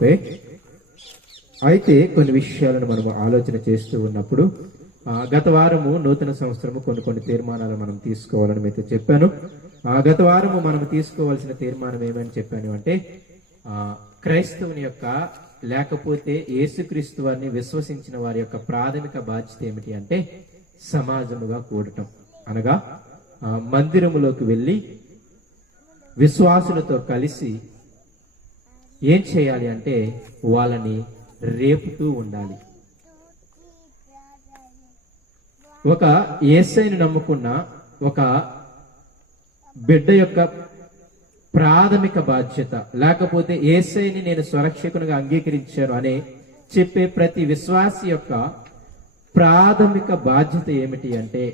కృపే. అయితే కొన్ని విషయాలను మనం ఆలోచన చేస్తూ ఉన్నప్పుడు గత వారము నూతన సంవత్సరము కొన్ని తీర్మానాలు మనం తీసుకోవాలని మీతో చెప్పాను. గత వారము మనం తీసుకోవాల్సిన తీర్మానం ఏమని చెప్పాను అంటే క్రైస్తవుని యొక్క లేకపోతే యేసుక్రీస్తు వారిని విశ్వసించిన వారి యొక్క ప్రాథమిక బాధ్యత ఏమిటి అంటే సమాజముగా కూడటం, అనగా మందిరములోకి వెళ్ళి విశ్వాసులతో కలిసి ఏం చేయాలి అంటే వాళ్ళని రేపుతూ ఉండాలి. ఒక యేసయ్యను నమ్ముకున్న ఒక బిడ్డ యొక్క ప్రాథమిక బాధ్యత, లేకపోతే యేసయ్యని నేను స్వరక్షకునిగా అంగీకరించాను అనే చెప్పే ప్రతి విశ్వాసి యొక్క ప్రాథమిక బాధ్యత ఏమిటి అంటే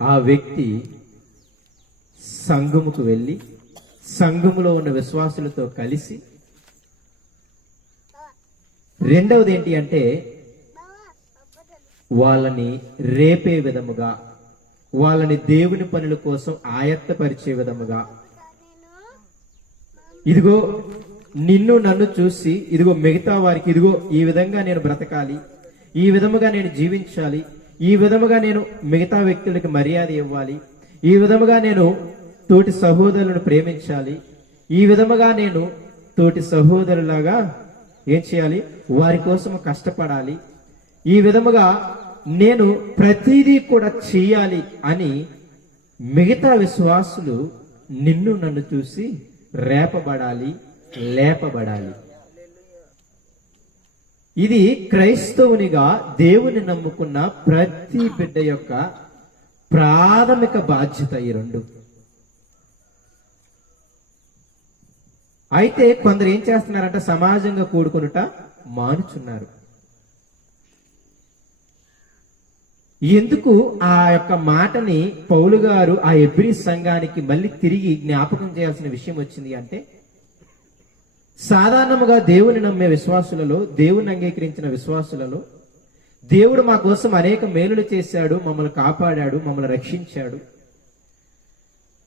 ఆ వ్యక్తి సంఘముకు వెళ్ళి సంఘములో ఉన్న విశ్వాసులతో కలిసి, రెండవది ఏంటి అంటే వాళ్ళని రేపే విధముగా, వాళ్ళని దేవుని పనుల కోసం ఆయత్తపరిచే విధముగా, ఇదిగో నిన్ను నన్ను చూసి ఇదిగో మిగతా వారికి ఇదిగో ఈ విధంగా నేను బ్రతకాలి, ఈ విధముగా నేను జీవించాలి, ఈ విధముగా నేను మిగతా వ్యక్తులకి మర్యాద ఇవ్వాలి, ఈ విధముగా నేను తోటి సహోదరులను ప్రేమించాలి, ఈ విధముగా నేను తోటి సహోదరులాగా ఏం చేయాలి, వారి కోసం కష్టపడాలి, ఈ విధముగా నేను ప్రతిదీ కూడా చేయాలి అని మిగతా విశ్వాసులు నిన్ను నన్ను చూసి రేపబడాలి, లేపబడాలి. ఇది క్రైస్తవునిగా దేవుని నమ్ముకున్న ప్రతి బిడ్డ యొక్క ప్రాథమిక బాధ్యత ఈ రెండు. అయితే కొందరు ఏం చేస్తున్నారంటే సమాజంగా కూడుకొనుట మానుచున్నారు. ఎందుకు ఆ యొక్క మాటని పౌలు గారు ఆ హెబ్రీ సంఘానికి మళ్ళీ తిరిగి జ్ఞాపకం చేయాల్సిన విషయం వచ్చింది అంటే, సాధారణంగా దేవుని నమ్మే విశ్వాసులలో, దేవుని అంగీకరించిన విశ్వాసులలో దేవుడు మా కోసం అనేక మేలులు చేశాడు, మమ్మల్ని కాపాడాడు, మమ్మల్ని రక్షించాడు,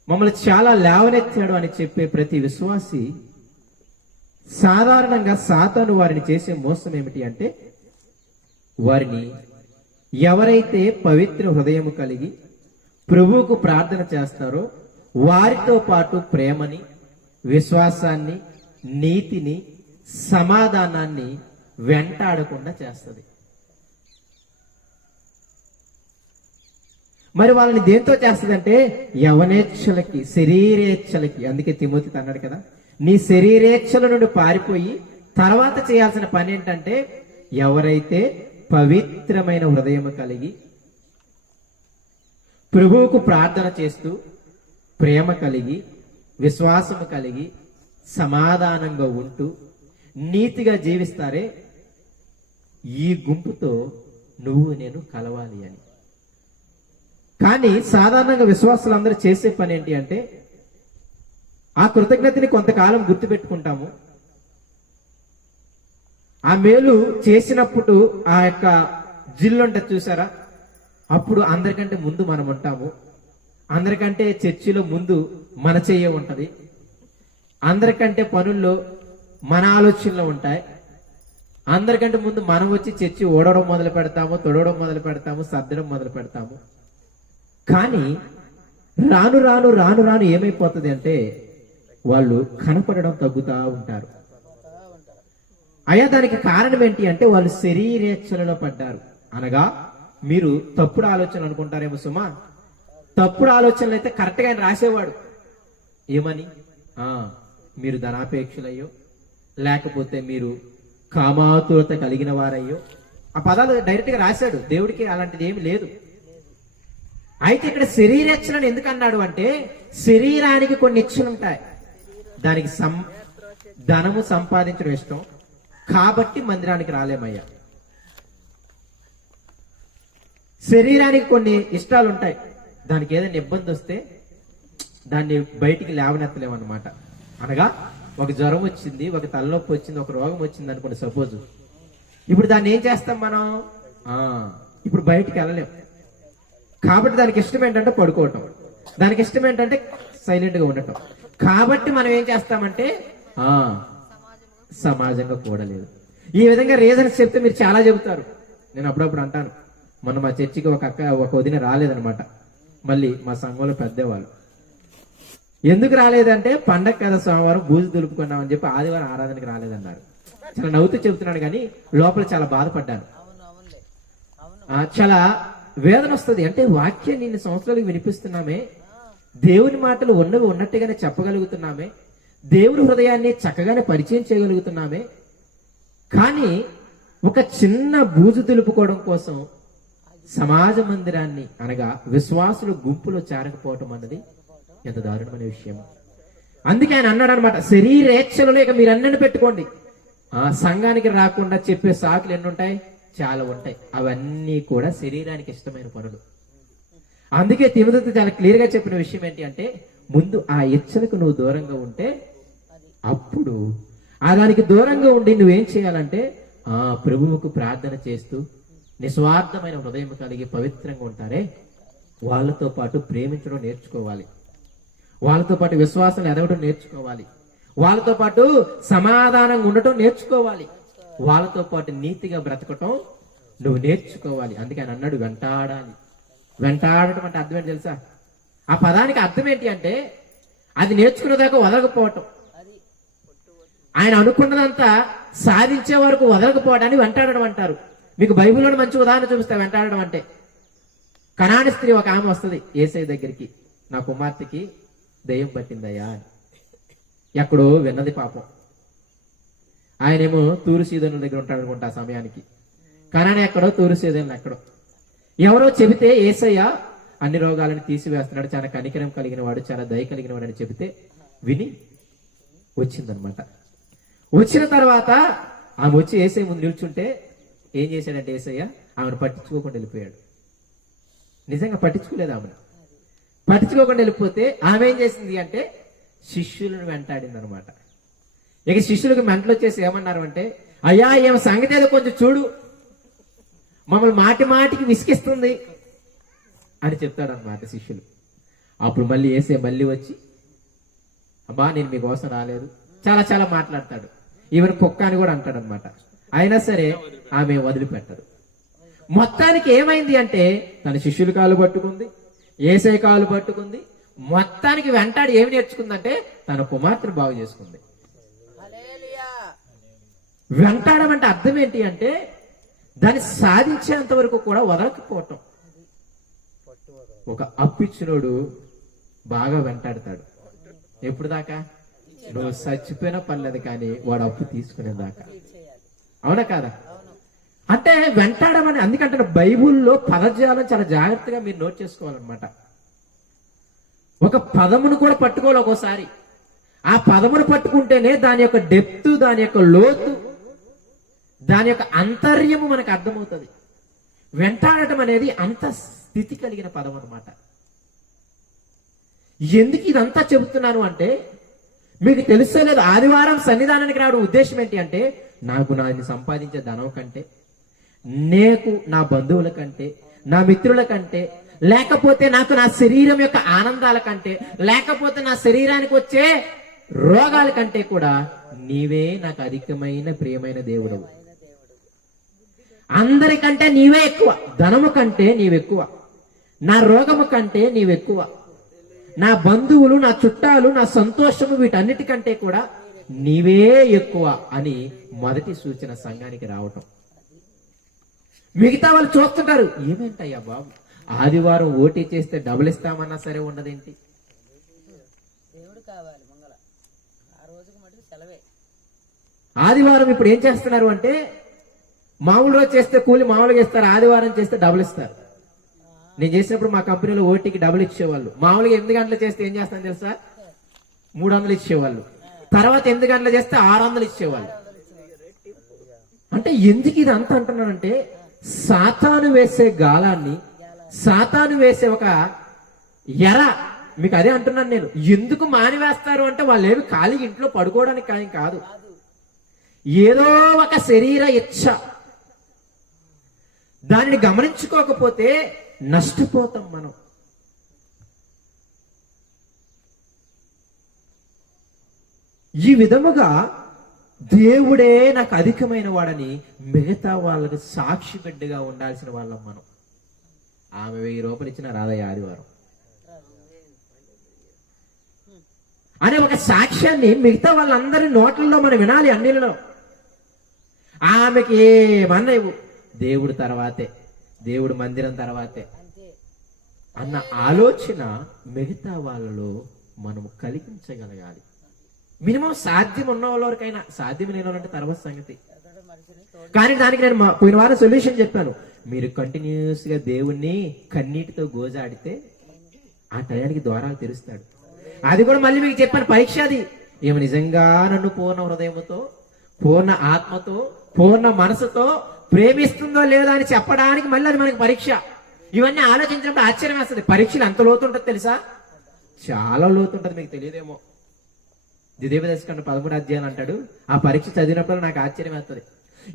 మమ్మల్ని చాలా లేవనెత్తాడు అని చెప్పే ప్రతి విశ్వాసి సాధారణంగా సాతాను వారిని చేసే మోసం ఏమిటి అంటే వారిని ఎవరైతే పవిత్ర హృదయము కలిగి ప్రభువుకు ప్రార్థన చేస్తారో వారితో పాటు ప్రేమని, విశ్వాసాన్ని, నీతిని, సమాధానాన్ని వెంటాడకుండా చేస్తుంది. మరి వాళ్ళని దేంతో చేస్తుందంటే యవనేచ్ఛలకి, శరీరేచ్ఛలకి. అందుకే తిమోతి అన్నాడు కదా, నీ శరీరేచ్ఛల నుండి పారిపోయి తర్వాత చేయాల్సిన పని ఏంటంటే ఎవరైతే పవిత్రమైన హృదయము కలిగి ప్రభువుకు ప్రార్థన చేస్తూ ప్రేమ కలిగి విశ్వాసము కలిగి సమాధానంగా ఉంటూ నీతిగా జీవిస్తారే, ఈ గుంపుతో నువ్వు నేను కలవాలి అని. కానీ సాధారణంగా విశ్వాసులందరూ చేసే పని ఏంటి అంటే ఆ కృతజ్ఞతని కొంతకాలం గుర్తుపెట్టుకుంటాము, ఆ మేలు చేసినప్పుడు ఆ యొక్క జిల్లు ఉంటుంది చూసారా, అప్పుడు అందరికంటే ముందు మనం ఉంటాము, అందరికంటే చర్చిలో ముందు మన చెయ్య ఉంటది, అందరికంటే పనుల్లో మన ఆలోచనలు ఉంటాయి, అందరికంటే ముందు మనం వచ్చి చర్చి ఓడడం మొదలు పెడతాము, తొడవడం మొదలు పెడతాము, సర్దడం మొదలు పెడతాము. కానీ రాను రాను రాను రాను ఏమైపోతుంది అంటే వాళ్ళు కనపడడం తగ్గుతూ ఉంటారు. అయ్యా దానికి కారణం ఏంటి అంటే వాళ్ళు శరీరేచ్ఛలలో పడ్డారు. అనగా మీరు తప్పుడు ఆలోచన అనుకుంటారేమో సుమా, తప్పుడు ఆలోచనలు అయితే కరెక్ట్గా ఆయన రాసేవాడు. ఏమని? మీరు ధనాపేక్షలయ్యో, లేకపోతే మీరు కామాతురత కలిగిన వారయ్యో, ఆ పదాలు డైరెక్ట్ గా రాశాడు. దేవుడికి అలాంటిది ఏమి లేదు. అయితే ఇక్కడ శరీరేచ్ఛలను ఎందుకు అన్నాడు అంటే శరీరానికి కొన్ని ఇచ్చలు ఉంటాయి, దానికి ధనము సంపాదించడం ఇష్టం కాబట్టి మందిరానికి రాలేమయ్యా. శరీరానికి కొన్ని ఇష్టాలు ఉంటాయి, దానికి ఏదైనా ఇబ్బంది వస్తే దాన్ని బయటికి లేవనెత్తలేమన్నమాట. అనగా ఒక జ్వరం వచ్చింది, ఒక తలనొప్పి వచ్చింది, ఒక రోగం వచ్చింది అనుకోండి సపోజ్. ఇప్పుడు దాన్ని ఏం చేస్తాం మనం? ఇప్పుడు బయటికి వెళ్ళలేం. కాబట్టి దానికి ఇష్టం ఏంటంటే పడుకోవటం, దానికి ఇష్టం ఏంటంటే సైలెంట్ గా ఉండటం. కాబట్టి మనం ఏం చేస్తామంటే సమాజంగా కూడలేదు. ఈ విధంగా రీజన్స్ చెప్తే మీరు చాలా చెబుతారు. నేను అప్పుడప్పుడు అంటాను, మొన్న మా చర్చికి ఒక వదిన రాలేదనమాట. మళ్ళీ మా సంఘంలో పెద్దవాళ్ళు ఎందుకు రాలేదంటే పండగ కదా సోమవారం బూజు దులుపుకున్నామని చెప్పి ఆదివారం ఆరాధనకి రాలేదన్నారు. చాలా నవ్వుతూ చెబుతున్నాను కానీ లోపల చాలా బాధపడ్డాను. చాలా వేదన వస్తుంది. అంటే వాక్యాన్ని ఇన్ని సంవత్సరాలకు వినిపిస్తున్నామే, దేవుని మాటలు ఉన్నవి ఉన్నట్టుగానే చెప్పగలుగుతున్నామే, దేవుని హృదయాన్ని చక్కగానే పరిచయం చేయగలుగుతున్నామే, కానీ ఒక చిన్న బూజు దులుపుకోవడం కోసం సమాజ మందిరాన్ని అనగా విశ్వాసుల గుంపులో చేరకపోవటం అన్నది ఎంత దారుణమైన విషయం. అందుకే ఆయన అన్నాడు అనమాట, శరీరేచ్ఛలలో ఇక మీరు అన్నని పెట్టుకోండి. ఆ సంఘానికి రాకుండా చెప్పే సాకులు ఎన్ని ఉంటాయి, చాలా ఉంటాయి. అవన్నీ కూడా శరీరానికి ఇష్టమైన పనులు. అందుకే తిమోతితో చాలా క్లియర్ గా చెప్పిన విషయం ఏంటి అంటే, ముందు ఆ ఇచ్చలకు నువ్వు దూరంగా ఉంటే అప్పుడు దానికి దూరంగా ఉండి నువ్వేం చేయాలంటే ఆ ప్రభువుకు ప్రార్థన చేస్తూ నిస్వార్థమైన హృదయం కలిగి పవిత్రంగా ఉంటారే, వాళ్ళతో పాటు ప్రేమించడం నేర్చుకోవాలి, వాళ్ళతో పాటు విశ్వాసం ఎదగడం నేర్చుకోవాలి, వాళ్ళతో పాటు సమాధానంగా ఉండటం నేర్చుకోవాలి, వాళ్ళతో పాటు నీతిగా బ్రతకటం నువ్వు నేర్చుకోవాలి. అందుకే ఆయన అన్నాడు వెంటాడాలి. వెంటాడటం అంటే అర్థం ఏంటి తెలుసా? ఆ పదానికి అర్థం ఏంటి అంటే అది నేర్చుకునేదాకా వదలకపోవటం. ఆయన అనుకున్నదంతా సాధించే వరకు వదలకపోవడాన్ని వెంటాడడం అంటారు. మీకు బైబిల్లోని మంచి ఉదాహరణ చూపిస్తా వెంటాడడం అంటే. కనాని స్త్రీ ఒక ఆమె వస్తుంది యేసయ్య దగ్గరికి, నా కుమార్తెకి దెయ్యం పట్టిందయ్యా అని. ఎక్కడో విన్నది పాపం. ఆయనేమో తూరు సీదోనుల దగ్గర ఉంటాడు అనుకుంటా ఆ సమయానికి. కనాని ఎక్కడో, తూరు సీదోనులు ఎక్కడో. ఎవరో చెబితే యేసయ్య అన్ని రోగాలను తీసివేస్తున్నాడు, చాలా కనికరం కలిగిన వాడు, చాలా దయ కలిగిన వాడు అని చెబితే విని వచ్చిందనమాట. వచ్చిన తర్వాత ఆమె వచ్చి యేసయ్య ముందు నిల్చుంటే ఏం చేశాడంటే యేసయ్య ఆమెను పట్టించుకోకుండా వెళ్ళిపోయాడు. నిజంగా పట్టించుకోలేదు ఆమెను. పట్టించుకోకుండా వెళ్ళిపోతే ఆమె ఏం చేసింది అంటే శిష్యులను వెంటాడింది అనమాట. ఇక శిష్యులకు మెంటలు వచ్చేసి ఏమన్నారు అంటే, అయ్యా ఏమో సంగతి ఏదో కొంచెం చూడు, మమ్మల్ని మాటి మాటికి విసిగిస్తుంది అని చెప్తాడు అనమాట శిష్యులు. అప్పుడు మళ్ళీ యేసయ్య మళ్ళీ వచ్చి, అమ్మా నేను మీకోసం రాలేదు, చాలా చాలా మాట్లాడతాడు. ఈవెన్ కుక్క అని కూడా అంటాడు అనమాట. అయినా సరే ఆమె వదిలిపెట్టదు. మొత్తానికి ఏమైంది అంటే తన శిష్యులు కాలు పట్టుకుంది, యేసయ్య కాలు పట్టుకుంది. మొత్తానికి వెంటాడి ఏమి నేర్చుకుందంటే తన కుమార్తెను బాగు చేసుకుంది. వెంటాడడం అంటే అర్థం ఏంటి అంటే దాన్ని సాధించేంత వరకు కూడా వదలకపోవటం. ఒక అప్పిచ్చినోడు బాగా వెంటాడతాడు. ఎప్పుడు దాకా? నువ్వు చచ్చిపోయినా పర్లేదు కానీ వాడు అప్పు తీసుకునేదాకా. అవునా కాదా? అంటే వెంటాడమని అందుకంటే బైబుల్లో పదజాలం చాలా జాగ్రత్తగా మీరు నోట్ చేసుకోవాలన్నమాట. ఒక పదమును కూడా పట్టుకోవాలి ఒక్కోసారి. ఆ పదమును పట్టుకుంటేనే దాని యొక్క డెప్త్, దాని యొక్క లోతు, దాని యొక్క అంతర్యము మనకు అర్థమవుతుంది. వెంటాడటం అనేది అంత స్థితి కలిగిన పదం అన్నమాట. ఎందుకు ఇదంతా చెబుతున్నాను అంటే మీకు తెలుసో లేదు, ఆదివారం సన్నిధానానికి రావడం ఉద్దేశం ఏంటి అంటే నాకు నాది సంపాదించే ధనం కంటే, నాకు నా బంధువుల కంటే, నా మిత్రుల కంటే, లేకపోతే నాకు నా శరీరం యొక్క ఆనందాల కంటే, లేకపోతే నా శరీరానికి వచ్చే రోగాల కంటే కూడా నీవే నాకు అధికమైన ప్రియమైన దేవుడవు. అందరికంటే నీవే ఎక్కువ. ధనము కంటే నీవెక్కువ, నా రోగము కంటే నీవెక్కువ, నా బంధువులు, నా చుట్టాలు, నా సంతోషము, వీటన్నిటికంటే కూడా నీవే ఎక్కువ అని మొదటి సూచన సంఘానికి రావటం. మిగతా వాళ్ళు చూస్తుంటారు, ఏమేంటయ్యా బాబు ఆదివారం ఓటీ చేస్తే డబ్బులు ఇస్తామన్నా సరే ఉండదేంటి? ఆదివారం ఇప్పుడు ఏం చేస్తున్నారు అంటే మామూలు రోజు చేస్తే కూలి మామూలుగా ఇస్తారు, ఆదివారం చేస్తే డబ్బులు ఇస్తారు. నేను చేసినప్పుడు మా కంపెనీలో ఓటీకి డబ్బులు ఇచ్చేవాళ్ళు. మామూలుగా 8 గంటలు చేస్తే ఏం చేస్తాను తెలుసా? 300 ఇచ్చేవాళ్ళు. తర్వాత 8 గంటలు చేస్తే 600 ఇచ్చేవాళ్ళు. అంటే ఎందుకు ఇది అంత అంటున్నానంటే సాతాను వేసే గాలాన్ని, సాతాను వేసే ఒక ఎర, మీకు అదే అంటున్నాను నేను. ఎందుకు మానివేస్తారు అంటే వాళ్ళు ఏమి ఖాళీ ఇంట్లో పడుకోవడానికి కానీ కాదు, ఏదో ఒక శరీర ఇచ్ఛ. దానిని గమనించుకోకపోతే నష్టపోతాం మనం. ఈ విధముగా దేవుడే నాకు అధికమైన వాడని మిగతా వాళ్ళకి సాక్షి బిడ్డగా ఉండాల్సిన వాళ్ళం మనం. ఆమె 1000 రూపాయలు ఇచ్చిన రాదయ్య ఆదివారం అనే ఒక సాక్ష్యాన్ని మిగతా వాళ్ళందరి నోట్లలో మనం వినాలి. అన్నిలలో ఆమెకి ఏమన్నా ఇవ్వు, దేవుడు తర్వాతే, దేవుడు మందిరం తర్వాతే అన్న ఆలోచన మిగతా వాళ్ళలో మనము కలిగించగలగాలి. మినిమం సాధ్యం ఉన్న వాళ్ళకైనా, సాధ్యం లేని వాళ్ళంటే తర్వాత సంగతి. కానీ దానికి నేను పోయిన వారం సొల్యూషన్ చెప్పాను. మీరు కంటిన్యూస్ గా దేవుణ్ణి కన్నీటితో గోజాడితే ఆ టయానికి ద్వారాలు తెరుస్తాడు. అది కూడా మళ్ళీ మీకు చెప్పాను, పరీక్ష అది. ఏమి నిజంగా నన్ను పూర్ణ హృదయముతో, పూర్ణ ఆత్మతో, పూర్ణ మనసుతో ప్రేమిస్తుందో లేదా అని చెప్పడానికి మళ్ళీ అది మనకి పరీక్ష. ఇవన్నీ ఆలోచించినప్పుడు ఆశ్చర్యం వేస్తుంది. పరీక్షలు ఎంత లోతుంటది తెలుసా? చాలా లోతుంటది, మీకు తెలియదేమో. ద్వితీయోపదేశకాండం 13వ అధ్యాయం అంటాడు, ఆ పరీక్ష చదివినప్పుడు నాకు ఆశ్చర్యం వేస్తుంది.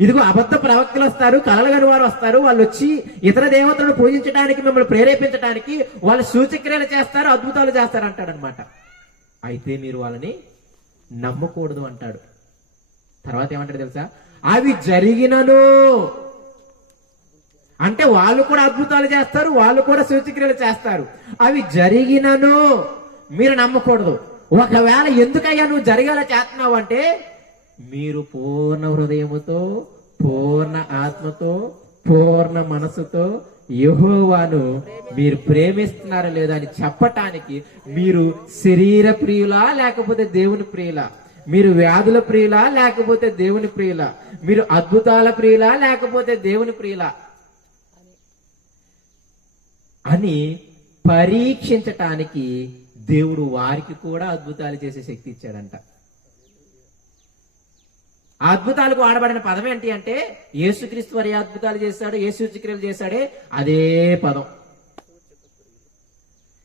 ఇదిగో అబద్ధ ప్రవక్తలు వస్తారు, కలలుగని వారు వస్తారు, వాళ్ళు వచ్చి ఇతర దేవతలను పూజించడానికి, మిమ్మల్ని ప్రేరేపించడానికి వాళ్ళు సూచక్రియలు చేస్తారు, అద్భుతాలు చేస్తారు అంటాడు అనమాట. అయితే మీరు వాళ్ళని నమ్మకూడదు అంటాడు. తర్వాత ఏమంటాడు తెలుసా? అవి జరిగినను అంటే వాళ్ళు కూడా అద్భుతాలు చేస్తారు, వాళ్ళు కూడా సూచక్రియలు చేస్తారు. అవి జరిగినను మీరు నమ్మకూడదు. ఒకవేళ ఎందుకయ్యా నువ్వు జరిగేలా చేస్తున్నావు అంటే, మీరు పూర్ణ హృదయముతో, పూర్ణ ఆత్మతో, పూర్ణ మనసుతో యెహోవాను మీరు ప్రేమిస్తున్నారా లేదా అని చెప్పటానికి, మీరు శరీర ప్రియులా లేకపోతే దేవుని ప్రియులా, మీరు వ్యాధుల ప్రియులా లేకపోతే దేవుని ప్రియులా, మీరు అద్భుతాల ప్రియులా లేకపోతే దేవుని ప్రియులా అని పరీక్షించటానికి దేవుడు వారికి కూడా అద్భుతాలు చేసే శక్తి ఇచ్చాడంట. ఆ అద్భుతాలకు వాడబడిన పదం ఏంటి అంటే, యేసుక్రీస్తు వారి అద్భుతాలు చేశాడు, యేసు సూచక్రియలు చేశాడే అదే పదం.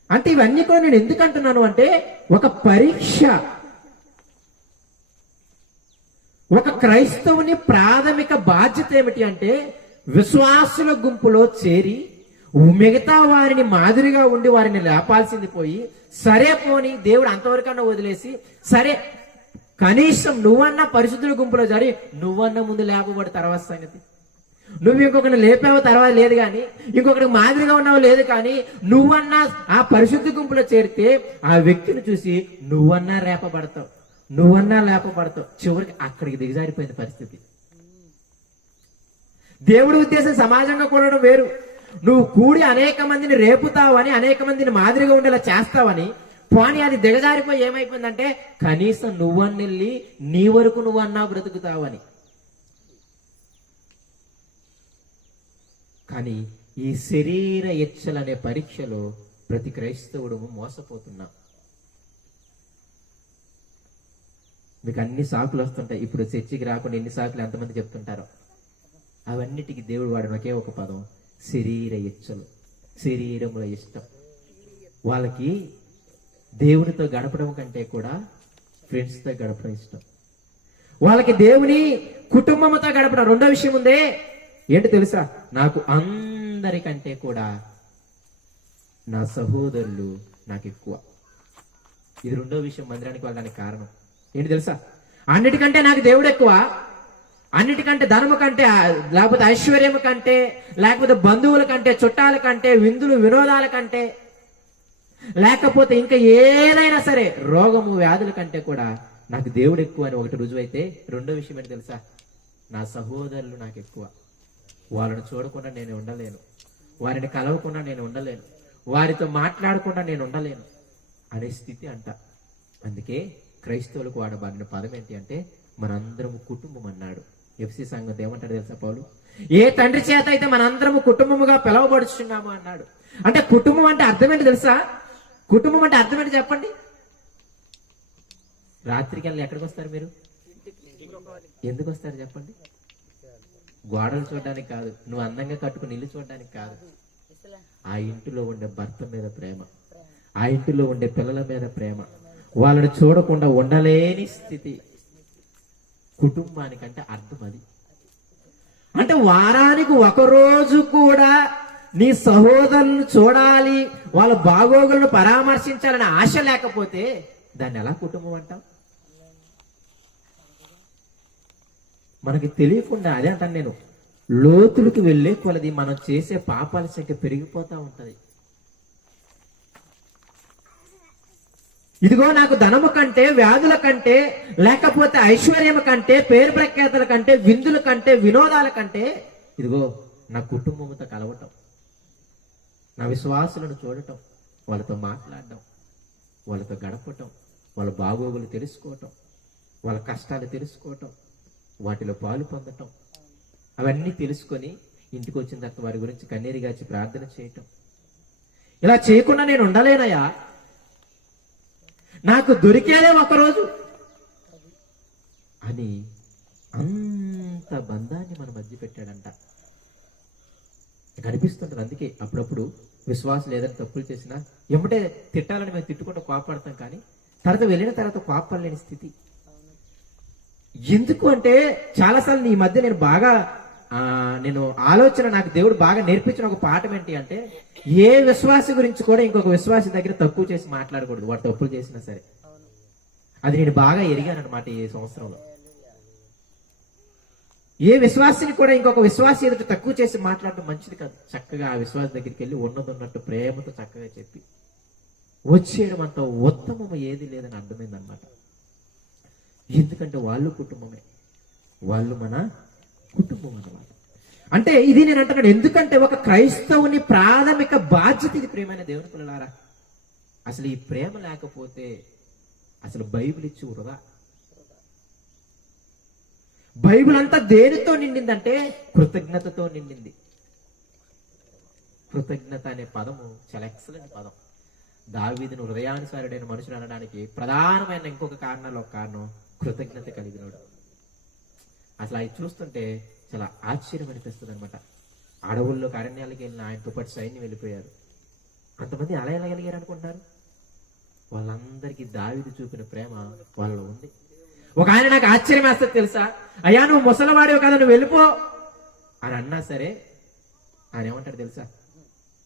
అంటే ఇవన్నీ కూడా నేను ఎందుకు అంటున్నాను అంటే, ఒక పరీక్ష. ఒక క్రైస్తవుని ప్రాథమిక బాధ్యత ఏమిటి అంటే, విశ్వాసుల గుంపులో చేరి మిగతా వారిని మాదిరిగా ఉండి వారిని లేపాల్సింది పోయి, సరే పోని దేవుడు అంతవరకన్నా వదిలేసి, సరే కనీసం నువ్వన్నా పరిశుద్ధుల గుంపులో జరి, నువ్వన్నా ముందు లేపబడి తర్వాత సంగతి. నువ్వు ఇంకొకరిని లేపావు తర్వాత లేదు కానీ, ఇంకొకరికి మాదిరిగా ఉన్నావు లేదు కానీ, నువ్వన్నా ఆ పరిశుద్ధ గుంపులో చేరితే ఆ వ్యక్తిని చూసి నువ్వన్నా రేపబడతావు, నువ్వన్నా లేపబడతావు. చివరికి అక్కడికి దిగజారిపోయింది పరిస్థితి. దేవుడి ఉద్దేశం సమాజంగా కూడడం వేరు. నువ్వు కూడి అనేక మందిని రేపుతావని, అనేక మందిని మాదిరిగా ఉండేలా చేస్తావని, పోనీ అది దిగజారిపోయి ఏమైపోయిందంటే, కనీసం నువ్వన్నెళ్ళి నీ వరకు నువ్వన్నా బ్రతుకుతావని. కానీ ఈ శరీర ఇచ్చలనే పరీక్షలో ప్రతి క్రైస్తవుడు మోసపోతున్నా. మీకు అన్ని సాకులు వస్తుంటాయి. ఇప్పుడు చర్చికి రాకుండా ఎన్ని సాకులు ఎంతమంది చెప్తుంటారో. అవన్నిటికీ దేవుడు వాడిన ఒకే ఒక పదం, శరీర ఇచ్చలు, శరీరముల ఇష్టం. వాళ్ళకి దేవునితో గడపడం కంటే కూడా ఫ్రెండ్స్తో గడపడం ఇష్టం. వాళ్ళకి దేవుని కుటుంబంతో గడపడం. రెండో విషయం ఉందే, ఏంటి తెలుసా? నాకు అందరికంటే కూడా నా సహోదరులు నాకు ఎక్కువ. ఇది రెండో విషయం మందిరానికి వెళ్ళడానికి కారణం. ఏంటి తెలుసా? అన్నిటికంటే నాకు దేవుడు ఎక్కువ, అన్నిటికంటే ధనము కంటే, లేకపోతే ఐశ్వర్యము కంటే, లేకపోతే బంధువుల కంటే, చుట్టాల కంటే, విందులు వినోదాల కంటే, లేకపోతే ఇంకా ఏదైనా సరే రోగము వ్యాధుల కంటే కూడా నాకు దేవుడు ఎక్కువ అని ఒకటి రుజువైతే, రెండో విషయం ఏంటి తెలుసా? నా సహోదరులు నాకు ఎక్కువ. వాళ్ళని చూడకుండా నేను ఉండలేను, వారిని కలవకుండా నేను ఉండలేను, వారితో మాట్లాడకుండా నేను ఉండలేను అనే స్థితి అంట. అందుకే క్రైస్తవులకు వాడబడిన పదం ఏంటి అంటే, మనందరము కుటుంబం అన్నాడు. ఎఫ్సి సంఘం ఏమంటాడు తెలుసా పౌలు? ఏ తండ్రి చేత అయితే మనందరము కుటుంబముగా పిలవబడుచున్నాము అన్నాడు. అంటే కుటుంబం అంటే అర్థం ఏంటి తెలుసా? కుటుంబం అంటే అర్థం ఏంటి చెప్పండి? రాత్రికి వెళ్ళి ఎక్కడికి వస్తారు మీరు? ఎందుకు వస్తారు చెప్పండి? గోడలు చూడడానికి కాదు, నువ్వు అందంగా కట్టుకుని ఇల్లు చూడడానికి కాదు. ఆ ఇంటిలో ఉండే భర్త మీద ప్రేమ, ఆ ఇంటిలో ఉండే పిల్లల మీద ప్రేమ, వాళ్ళని చూడకుండా ఉండలేని స్థితి కుటుంబానికంటే అర్థం అది. అంటే వారానికి ఒకరోజు కూడా నీ సహోదరులను చూడాలి, వాళ్ళ బాగోగులను పరామర్శించాలని ఆశ లేకపోతే దాన్ని ఎలా కుటుంబం అంటాం? మనకి తెలియకుండా, అదే అంటాను నేను, లోతులకు వెళ్ళే కొలది మనం చేసే పాపాల సంఖ్య పెరిగిపోతా ఉంటది. ఇదిగో నాకు ధనము కంటే, వ్యాధుల కంటే, లేకపోతే ఐశ్వర్యము కంటే, పేరు ప్రఖ్యాతుల కంటే, విందుల కంటే, వినోదాల కంటే, ఇదిగో నా కుటుంబంతో కలవటం, నా విశ్వాసులను చూడటం, వాళ్ళతో మాట్లాడటం, వాళ్ళతో గడపటం, వాళ్ళ బాగోగులు తెలుసుకోవటం, వాళ్ళ కష్టాలు తెలుసుకోవటం, వాటిలో పాలు పొందటం, అవన్నీ తెలుసుకొని ఇంటికి వచ్చిన తర్వాత వారి గురించి కన్నీరుగాచి ప్రార్థన చేయటం. ఇలా చేయకుండా నేను ఉండలేనయ్యా, నాకు దొరికేదే ఒకరోజు అని అంత బంధాన్ని మన మధ్య పెట్టాడంట. కనిపిస్తుంటది. అందుకే అప్పుడప్పుడు విశ్వాసం ఏదైనా తప్పులు చేసినా ఎమ్మటే తిట్టాలని మేము తిట్టుకుంటూ కోపడతాం, కానీ తర్వాత వెళ్ళిన తర్వాత కోపడలేని స్థితి. ఎందుకు అంటే చాలాసార్లు ఈ మధ్య నేను ఆలోచన నాకు దేవుడు బాగా నేర్పించిన ఒక పాఠం ఏంటి అంటే, ఏ విశ్వాసి గురించి కూడా ఇంకొక విశ్వాసి దగ్గర తక్కువ చేసి మాట్లాడకూడదు, వాడు తప్పులు చేసినా సరే. అది నేను బాగా ఎరిగాను అనమాట ఈ సంవత్సరంలో. ఏ విశ్వాసిని కూడా ఇంకొక విశ్వాసి ఎదుట తక్కువ చేసి మాట్లాడటం మంచిది కాదు. చక్కగా ఆ విశ్వాసి దగ్గరికి వెళ్ళి ఉన్నదన్నట్టు ప్రేమతో చక్కగా చెప్పి వచ్చేయడం అంత ఉత్తమం ఏది లేదని అర్థమైందనమాట. ఎందుకంటే వాళ్ళు కుటుంబమే, వాళ్ళు మన కుటుంబం అన్నమాట. అంటే ఇది నేను అంటున్నాను, ఎందుకంటే ఒక క్రైస్తవుని ప్రాథమిక బాధ్యత ఇది. ప్రేమైన దేవుని పిల్లలారా, అసలు ఈ ప్రేమ లేకపోతే అసలు బైబిల్ ఇచ్చి వృధా. బైబిల్ అంతా దేనితో నిండిందంటే కృతజ్ఞతతో నిండింది. కృతజ్ఞత అనే పదము చాలా ఎక్సలెంట్ పదం. దావీదును హృదయానుసారుడైన మనుషులు అనడానికి ప్రధానమైన ఇంకొక కారణాలు, ఒక కారణం కృతజ్ఞత కలిగినోడు. అసలు అది చూస్తుంటే చాలా ఆశ్చర్యం అనిపిస్తుంది అనమాట. అడవుల్లోకి అరణ్యాలకి వెళ్ళిన ఆయనతో పాటు సైన్యం వెళ్ళిపోయారు. అంతమంది అలా ఎలా కలిగారు అనుకుంటున్నారు? వాళ్ళందరికీ దావీదు చూపిన ప్రేమ వాళ్ళలో ఉంది. ఒక ఆయన నాకు ఆశ్చర్యం వేస్తుంది తెలుసా, అయ్యా నువ్వు ముసలివాడివి కదా, నువ్వు వెళ్ళిపో అని అన్నా సరే ఆయన ఏమంటాడు తెలుసా,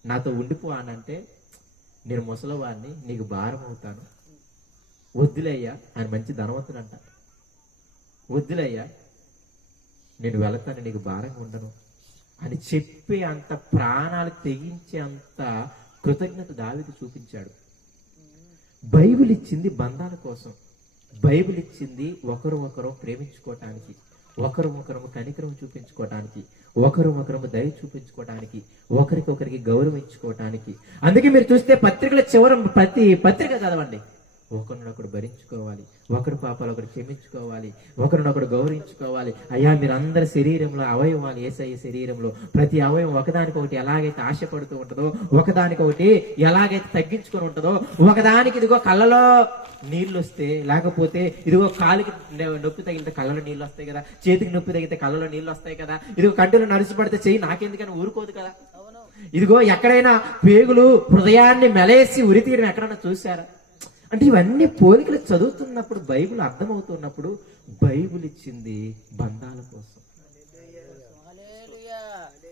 నాతో ఉండిపో అని అంటే, నేను ముసలివాడిని, నీకు భారం అవుతాను, వద్దులయ్యా. ఆయన మంచి ధనవంతుడు అంట. వద్దులయ్యా, నేను వెళతాను, నీకు భారంగా ఉండను అని చెప్పి అంత ప్రాణాలు తెగించే అంత కృతజ్ఞత దావీదు చూపించాడు. బైబిల్ ఇచ్చింది బంధాల కోసం. బైబిల్ ఇచ్చింది ఒకరు ప్రేమించుకోవటానికి, ఒకరు కనికరం చూపించుకోవటానికి, ఒకరు దయ చూపించుకోవటానికి, ఒకరికి గౌరవించుకోవటానికి. అందుకే మీరు చూస్తే పత్రికల చివర ప్రతి పత్రిక చదవండి, ఒకరినొకరు భరించుకోవాలి, ఒకరి పాపాలు ఒకరు క్షమించుకోవాలి, ఒకరినొకరు గౌరవించుకోవాలి. అయ్యా మీరందరి శరీరంలో అవయవాలు, యేసయ్య శరీరంలో ప్రతి అవయవం ఒకదానికొకటి ఎలాగైతే ఆశపడుతూ ఉంటుందో, ఒకదానికొకటి ఎలాగైతే తగ్గించుకొని ఉంటుందో, ఒకదానికి ఇదిగో కళ్ళలో నీళ్లు వస్తే, లేకపోతే ఇదిగో కాలికి నొప్పి తగిలితే కళ్ళలో నీళ్ళు వస్తాయి కదా, చేతికి నొప్పి తగిలితే కళ్ళలో నీళ్ళు వస్తాయి కదా, ఇదిగో కంటిలో నడుసు పడితే చెయ్యి నాకెందుకని ఊరుకోదు కదా. ఇదిగో ఎక్కడైనా పేగులు హృదయాన్ని మెలేసి ఉరి తీయడం ఎక్కడైనా చూసారా? అంటే ఇవన్నీ పోలికలు చదువుతున్నప్పుడు, బైబిల్ అర్థమవుతున్నప్పుడు, బైబిల్ ఇచ్చింది బంధాల కోసం.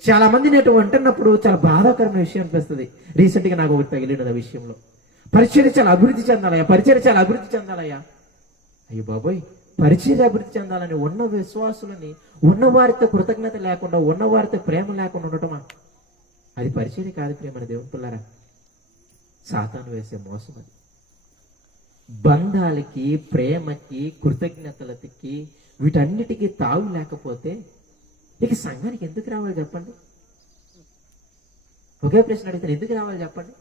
చాలా మంది నేటి ఉంటున్నప్పుడు చాలా బాధాకరమైన విషయం అనిపిస్తుంది. రీసెంట్ గా నాకు ఒకటి తగిలిన విషయంలో, పరిచర్య చాలా అభివృద్ధి చెందాలయ్యా. అయ్యో బాబోయ్, పరిచర్య అభివృద్ధి చెందాలని ఉన్న విశ్వాసులని, ఉన్నవారితో కృతజ్ఞత లేకుండా, ఉన్నవారితో ప్రేమ లేకుండా ఉండటమా? అది పరిచర్య కాదు. ప్రేమ దేవుని పిల్లారా, సాతాను వేసే మోసం అది. బంధాలకి, ప్రేమకి, కృతజ్ఞతలకి, వీటన్నిటికీ తావు లేకపోతే ఇక సంఘానికి ఎందుకు రావాలి చెప్పండి? ఒకే ప్రశ్న అడిగితే ఎందుకు రావాలి చెప్పండి?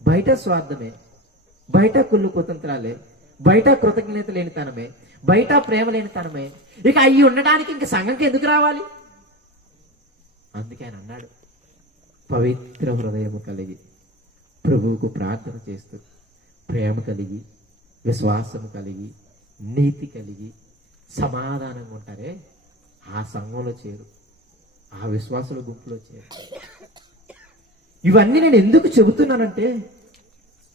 బయట స్వార్థమే, బయట కుళ్ళు కుతంత్రాలే, బయట కృతజ్ఞత లేని తనమే, బయట ప్రేమ లేని తనమే, ఇక అవి ఉండడానికి ఇంక సంఘంకి ఎందుకు రావాలి? అందుకే ఆయన అన్నాడు, పవిత్ర హృదయము కలిగి ప్రభువుకు ప్రార్థన చేస్తూ, ప్రేమ కలిగి, విశ్వాసము కలిగి, నీతి కలిగి, సమాధానంగా ఉంటారే, ఆ సంఘంలో చేరు, ఆ విశ్వాసుల గుంపులో చేరు. ఇవన్నీ నేను ఎందుకు చెబుతున్నానంటే,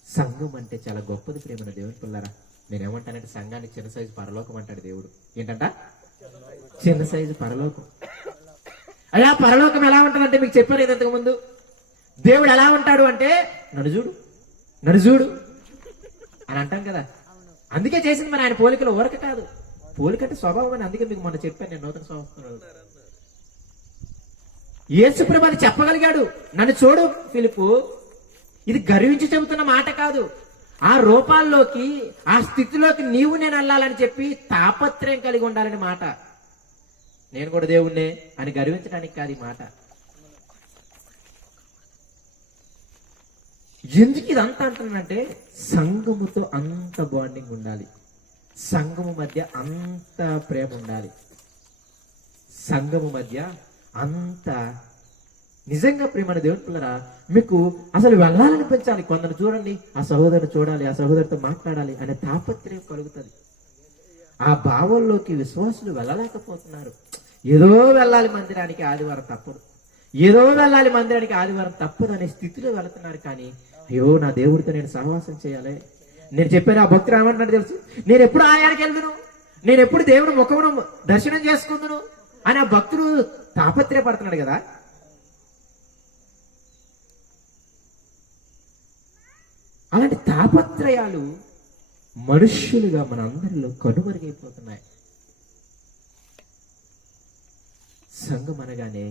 సంఘం అంటే చాలా గొప్పది ప్రేమ దేవుని పిల్లరా. నేనేమంటానంటే, సంఘానికి చిన్న సైజు పరలోకం అంటాడు దేవుడు. ఏంటంట? చిన్న సైజు పరలోకం. అయ్యా పరలోకం ఎలా ఉంటుందంటే మీకు చెప్పాను ఇంతకు ముందు. దేవుడు ఎలా ఉంటాడు అంటే, నన్ను చూడు అని అంటాం కదా. అందుకే చేసింది మరి ఆయన పోలికలు ఊరక కాదు. పోలికంటే స్వభావం అని అందుకే మీకు మొన్న చెప్పాను నేను నూతన సంవత్సరం యేసుప్రభు అని చెప్పగలిగాడు. నన్ను చూడు ఫిలిప్పు, ఇది గర్వించి చెబుతున్న మాట కాదు. ఆ రూపాల్లోకి ఆ స్థితిలోకి నీవు నేను వెళ్ళాలని చెప్పి తాపత్రయం కలిగి ఉండాలని మాట. నేను కూడా దేవుణ్ణే అని గర్వించడానికి కాదు ఈ మాట. ఎందుకు ఇదంతా అంటున్నానంటే సంఘముతో అంత బాండింగ్ ఉండాలి, సంఘము మధ్య అంత ప్రేమ ఉండాలి, సంఘము మధ్య అంత నిజంగా ప్రేమ దేవుని పిల్లరా మీకు అసలు వెళ్ళాలనిపించాలి. కొందరు చూడండి, ఆ సహోదరుని చూడాలి, ఆ సహోదరితో మాట్లాడాలి అనే తాపత్రయం కలుగుతుంది. ఆ భావంలోకి విశ్వాసులు వెళ్ళలేకపోతున్నారు. ఏదో వెళ్ళాలి మందిరానికి ఆదివారం తప్పదు, ఏదో వెళ్ళాలి మందిరానికి ఆదివారం తప్పదు అనే స్థితిలో వెళుతున్నారు. కానీ అయ్యో నా దేవుడితో నేను సహవాసం చేయాలి. నేను చెప్పాను ఆ భక్తుడు ఏమంటున్నాడు తెలుసు, నేను ఎప్పుడు ఆయానికి వెళ్దును, నేను ఎప్పుడు దేవుని ముఖమును దర్శనం చేసుకుందును అని ఆ భక్తుడు తాపత్రయపడుతున్నాడు కదా. అలాంటి తాపత్రయాలు మనుష్యులుగా మన అందరిలో కనుమరుగైపోతున్నాయి. సంఘం అనగానే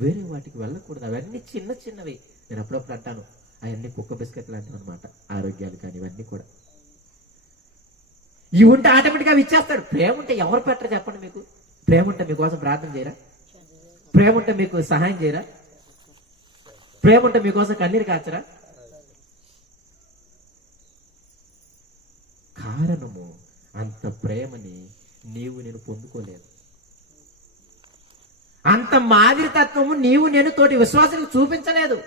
వేరే వాటికి వెళ్ళకూడదు. అవన్నీ చిన్న చిన్నవి. నేను అప్పుడప్పుడు అంటాను, అవన్నీ కుక్క బిస్కెట్ లాంటివి అనమాట. ఆరోగ్యాలు కానీ ఇవన్నీ కూడా ఇవి ఉంటే ఆటోమేటిక్గా ఇచ్చేస్తాడు. ప్రేమ ఉంటే ఎవరు పెట్టరు చెప్పండి. మీకు ప్రేమ ఉంటే మీకోసం ప్రార్థన చేయరా? ప్రేమ ఉంటే మీకు సహాయం చేయరా? ప్రేమ ఉంటే మీకోసం కన్నీరు కాచరా? కారణము అంత ప్రేమని నేను పొందుకోలేదు. అంత మాదిరి తత్వము నేను తోటి విశ్వాసానికి చూపించలేదు.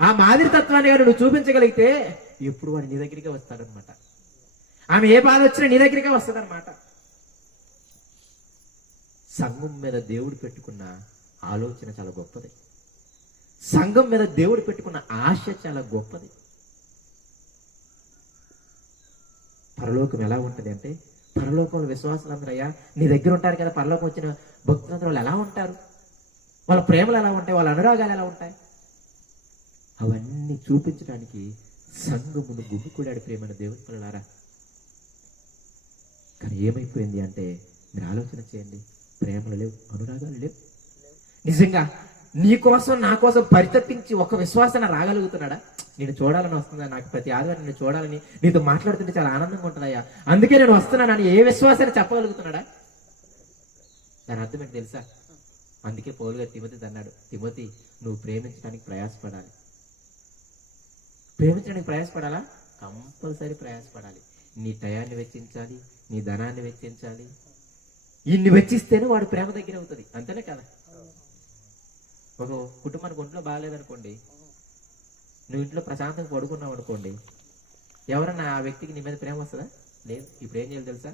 ఆ మాదిరి తత్వాన్ని కానీ నువ్వు చూపించగలిగితే ఎప్పుడు వాడు నీ దగ్గరికే వస్తాడనమాట. ఆమె ఏ బాధ వచ్చినా నీ దగ్గరికే వస్తుందన్నమాట. సంఘం మీద దేవుడు పెట్టుకున్న ఆలోచన చాలా గొప్పది. సంఘం మీద దేవుడు పెట్టుకున్న ఆశ చాలా గొప్పది. పరలోకం ఎలా ఉంటుంది అంటే, పరలోకంలో విశ్వాసులందరూ అయ్యా నీ దగ్గర ఉంటారు కదా, పరలోకం వచ్చిన భక్తులందరూ వాళ్ళు ఎలా ఉంటారు, వాళ్ళ ప్రేమలు ఎలా ఉంటాయి, వాళ్ళ అనురాగాలు ఎలా ఉంటాయి, అవన్నీ చూపించడానికి సంఘమును గుమ్మికూడాడు ప్రేమను దేవుని పిల్లలారా. కానీ ఏమైపోయింది అంటే, మీరు ఆలోచన చేయండి, ప్రేమలు లేవు, అనురాగాలు లేవు. నిజంగా నీ కోసం నా కోసం పరితపించి ఒక విశ్వాసాన్ని రాగలుగుతున్నాడా? నేను చూడాలని వస్తుందా, నాకు ప్రతి ఆదివారం నేను చూడాలని, నీతో మాట్లాడుతుంటే చాలా ఆనందంగా ఉంటుందయ్యా, అందుకే నేను వస్తున్నానని ఏ విశ్వాసాన్ని చెప్పగలుగుతున్నాడా? దాని అర్థం ఏంటి తెలుసా? అందుకే పౌలు గారు తిమోతితో అన్నాడు, తిమోతి నువ్వు ప్రేమించడానికి ప్రయాసపడాలి. ప్రేమించడానికి ప్రయాసపడాలా? కంపల్సరీ ప్రయాసపడాలి. నీ టయాన్ని వెచ్చించాలి, నీ ధనాన్ని వెచ్చించాలి. ఇన్ని వెచ్చిస్తేనే వాడు ప్రేమ దగ్గర అవుతుంది. అంతేనే కదా. ఒక కుటుంబానికి ఒంట్లో బాగాలేదనుకోండి, నువ్వు ఇంట్లో ప్రశాంతంగా పడుకున్నావు అనుకోండి, ఎవరన్నా ఆ వ్యక్తికి నీ మీద ప్రేమ వస్తుందా? లేదు. ఇప్పుడు ఏం చేయాలి తెలుసా?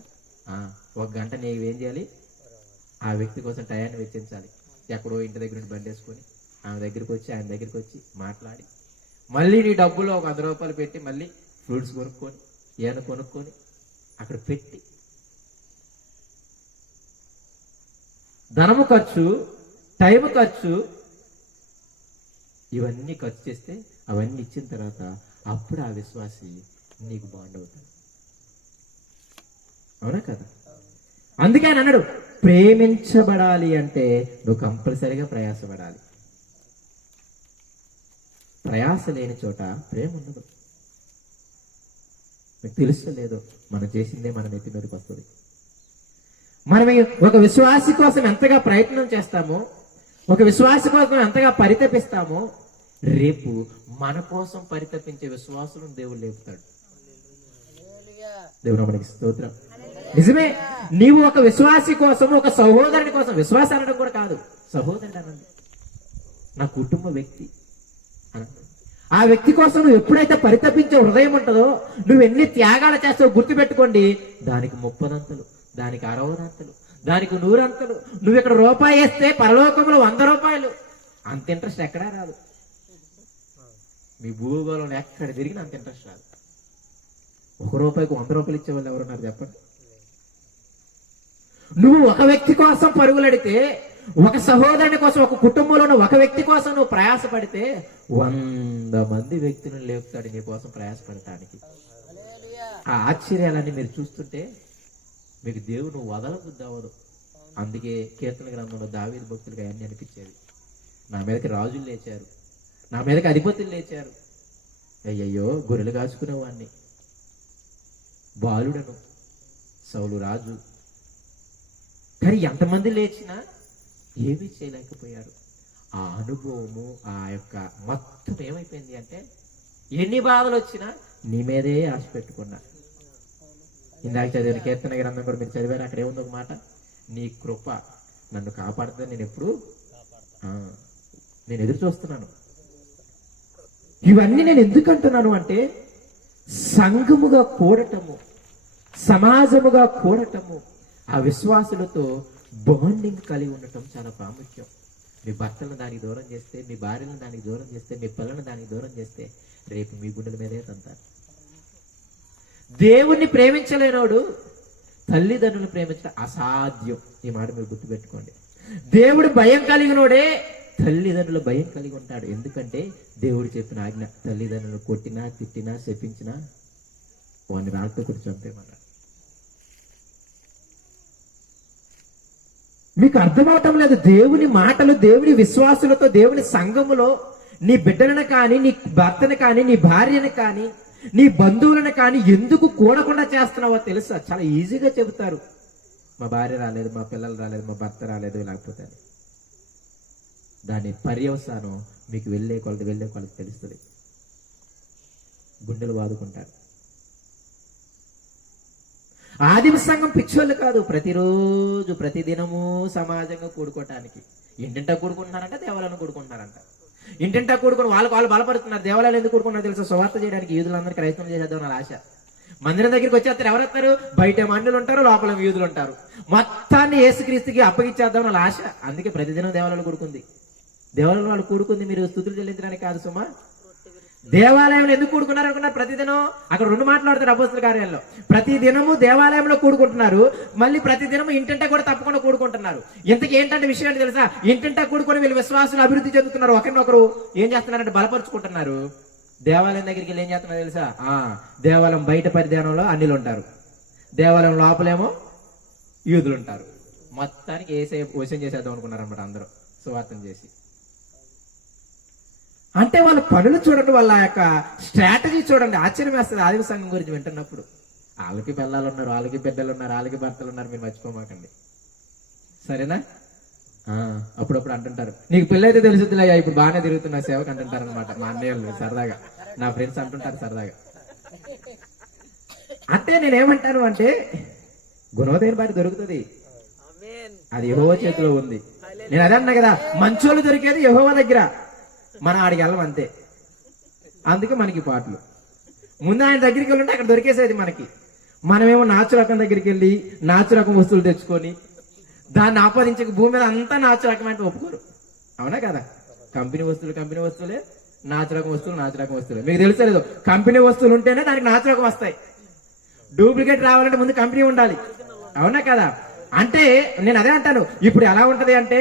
1 గంట నీవేం చేయాలి? ఆ వ్యక్తి కోసం టయాన్ని వెచ్చించాలి. ఎక్కడో ఇంటి దగ్గర నుండి బండి వేసుకొని ఆమె దగ్గరికి వచ్చి, ఆయన దగ్గరికి వచ్చి మాట్లాడి, మళ్ళీ నీ డబ్బులో ఒక 100 రూపాయలు పెట్టి మళ్ళీ ఫ్రూట్స్ కొనుక్కొని ఏమైనా కొనుక్కొని అక్కడ పెట్టి, ధనము ఖర్చు, టైం ఖర్చు, ఇవన్నీ ఖర్చు చేస్తే అవన్నీ ఇచ్చిన తర్వాత అప్పుడు ఆ విశ్వాసి నీకు బాండ్ అవుతాడు. అవునా కదా? అందుకే ఆయన అన్నాడు, ప్రేమించబడాలి అంటే నువ్వు కంపల్సరీగా ప్రయాసపడాలి. ప్రయాస లేని చోట ప్రేమ ఉండదు. మీకు తెలుస్తలేదో, మనం చేసిందే మన నెత్తి మీదకి వస్తుంది. మనం ఒక విశ్వాసి కోసం ఎంతగా ప్రయత్నం చేస్తామో, ఒక విశ్వాసి కోసం ఎంతగా పరితపిస్తామో, రేపు మన కోసం పరితపించే విశ్వాసులను దేవుడు లేపుతాడు. దేవుడు మనకి స్తోత్రం. నిజమే, నీవు ఒక విశ్వాసి కోసం, ఒక సహోదరుని కోసం, విశ్వాసం అనడం కూడా కాదు, సహోదరుడు అనండి, నా కుటుంబ వ్యక్తి అనండి. ఆ వ్యక్తి కోసం నువ్వు ఎప్పుడైతే పరితపించే హృదయం ఉంటుందో, నువ్వు ఎన్ని త్యాగాలు చేస్తావో గుర్తుపెట్టుకోండి. దానికి 30 దానికి 60 దానికి 100. నువ్వు ఇక్కడ రూపాయి వేస్తే పరలోకంలో 100 రూపాయలు. అంత ఇంట్రెస్ట్ ఎక్కడా రాదు. మీ భూగోళంలో ఎక్కడ తిరిగినా అంత ఇంట్రెస్ట్ రాదు. 1 రూపాయికి 100 రూపాయలు ఇచ్చేవాళ్ళు ఎవరున్నారు చెప్పండి? నువ్వు ఒక వ్యక్తి కోసం పరుగులడితే, ఒక సహోదరుని కోసం, ఒక కుటుంబంలో ఒక వ్యక్తి కోసం నువ్వు ప్రయాసపడితే 100 మంది వ్యక్తులను లేపుతాడు నీ కోసం ప్రయాసపడటానికి. ఆ ఆశ్చర్యాలన్నీ మీరు చూస్తుంటే మీకు దేవుడు వదలబుద్ధి అవ్వదు. అందుకే కీర్తన గ్రంథంలో దావీదు భక్తులుగా అన్నీ అనిపించేది. నా మీదకి రాజులు లేచారు, నా మీదకి అధిపతులు లేచారు, అయ్యయ్యో గొర్రెలు కాచుకునేవాడిని, బాలుడను, సౌలు రాజు, కానీ ఎంతమంది లేచినా ఏమీ చేయలేకపోయారు. ఆ అనుభవము, ఆ యొక్క మొత్తం ఏమైపోయింది అంటే, ఎన్ని బాధలు వచ్చినా నీ మీదే ఆశ పెట్టుకున్నా. ఇందాక చదివిన కీర్తన గ్రంథం కూడా మీరు చదివారు. అక్కడ ఏముంది ఒక మాట, నీ కృప నన్ను కాపాడుతుంది, నేను ఎప్పుడు నేను ఎదురు చూస్తున్నాను. ఇవన్నీ నేను ఎందుకు అంటున్నాను అంటే, సంఘముగా కూడటము, సమాజముగా కూడటము, ఆ విశ్వాసులతో బాండింగ్ కలిగి ఉండటం చాలా ప్రాముఖ్యం. మీ భర్తలను దానికి దూరం చేస్తే, మీ భార్యలను దానికి దూరం చేస్తే, మీ పిల్లలను దానికి దూరం చేస్తే రేపు మీ గుండెల మీదే తంతారు. దేవుణ్ణి ప్రేమించలేనోడు తల్లిదండ్రులను ప్రేమించడం అసాధ్యం. ఈ మాట మీరు గుర్తుపెట్టుకోండి. దేవుడు భయం కలిగినోడే తల్లిదండ్రుల భయం కలిగి ఉంటాడు. ఎందుకంటే దేవుడు చెప్పిన ఆజ్ఞ, తల్లిదండ్రులను కొట్టినా, తిట్టినా, శపించినా వాడిని రాళ్ళతో కొట్టి చంపేమన్నాడు. మీకు అర్థమవటం లేదు. దేవుని మాటలు, దేవుని విశ్వాసులతో, దేవుని సంఘములో నీ బిడ్డలను కానీ, నీ భర్తను కానీ, నీ భార్యను కానీ, నీ బంధువులను కానీ ఎందుకు కూడకుండా చేస్తున్నావో తెలుసా? చాలా ఈజీగా చెబుతారు, మా భార్య రాలేదు, మా పిల్లలు రాలేదు, మా భర్త రాలేదు, లేకపోతే దాని పర్యవసానం మీకు వెళ్ళే కొలది తెలుస్తుంది. గుండెలు బాదుకుంటారు. ఆదిమ సంఘం పిచ్చోళ్ళు కాదు. ప్రతిరోజు ప్రతిదినము సమాజంగా కూడుకోవటానికి ఇంటింటా కూడుకుంటున్నారంట, దేవాలయాన్ని కూడుకుంటున్నారంట. ఇంటింటా కూడుకుని వాళ్ళు బలపడుతున్నారు. దేవాలయాలు ఎందుకు కూడుకున్నారు తెలుసా? సువార్త చేయడానికి, యూదులందరూ క్రైస్తవం చేసేద్దాం నా ఆశ. మందిరం దగ్గరికి వచ్చేస్తారు, ఎవరు వస్తారు? బయట మనుషులు ఉంటారు, లోపల యూదులు ఉంటారు. మొత్తాన్ని యేసుక్రీస్తుకి అప్పగించేద్దాం నా ఆశ. అందుకే ప్రతిదినం దేవాలయాలు కూడుకుంది. దేవాలయంలో వాళ్ళు కూడుకుంది మీరు స్తుతులు చెల్లించడానికి కాదు సుమా. దేవాలయంలో ఎందుకు కూడుకున్నారు అనుకున్నారు? ప్రతిదినం అక్కడ 2 మాట్లాడతారు అపోస్తల కార్యాల్లో. ప్రతి దినము దేవాలయంలో కూడుకుంటున్నారు, మళ్ళీ ప్రతి దినము ఇంటింటా కూడా తప్పకుండా కూడుకుంటున్నారు. ఇంతకు ఏంటంటే విషయం ఏంటి తెలుసా? ఇంటింటా కూడుకొని వీళ్ళు విశ్వాసులు అభివృద్ధి చెందుతున్నారు. ఒకరినొకరు ఏం చేస్తున్నారంటే బలపరుచుకుంటున్నారు. దేవాలయం దగ్గరికి వెళ్ళి ఏం చేస్తున్నారు తెలుసా? దేవాలయం బయట పరిధానంలో అన్నిలు ఉంటారు, దేవాలయం లోపలేమో యూదులు ఉంటారు. మొత్తానికి ఏసే వశం చేసేద్దాం అనుకున్నారు అనమాట అందరూ సువార్తం చేసి. అంటే వాళ్ళ పనులు చూడండి, వాళ్ళ యొక్క స్ట్రాటజీ చూడండి. ఆశ్చర్యం వేస్తుంది ఆదిమ సంఘం గురించి వింటున్నప్పుడు. వాళ్ళకి పిల్లలు ఉన్నారు, వాళ్ళకి బిడ్డలు ఉన్నారు, వాళ్ళకి భర్తలు ఉన్నారు, మీరు మర్చిపోమాకండి, సరేనా? అప్పుడప్పుడు అంటుంటారు, నీకు పెళ్ళి అయితే తెలుసుద్దిలే, ఇప్పుడు బాగానే తిరుగుతున్నా సేవకు అంటుంటారు అనమాట మా అన్నయ్యలు సరదాగా, నా ఫ్రెండ్స్ అంటుంటారు సరదాగా. అంటే నేనేమంటాను అంటే, గుణవతైన భార్య దొరుకుతుంది, అది యెహోవా చేతిలో ఉంది. నేను అదే అన్నా కదా, మంచోళ్ళు దొరికేది యెహోవా దగ్గర, మనం ఆడికి వెళ్ళం అంతే. అందుకే మనకి పాటలు. ముందు ఆయన దగ్గరికి వెళ్ళి ఉంటే అక్కడ దొరికేసేది మనకి. మనమేమో నాచు రకం దగ్గరికి వెళ్ళి నాచు రకం వస్తువులు తెచ్చుకొని దాన్ని ఆపాదించే భూమి మీద అంతా నాచు రకం అంటే ఒప్పుకోరు, అవునా కదా? కంపెనీ వస్తువులే, నాచు రకం వస్తువులే. మీకు తెలుసలేదు, కంపెనీ వస్తువులు ఉంటేనే దానికి నాచు రకం వస్తాయి. డూప్లికేట్ రావాలంటే ముందు కంపెనీ ఉండాలి, అవునా కదా? అంటే నేను అదే అంటాను, ఇప్పుడు ఎలా ఉంటది అంటే,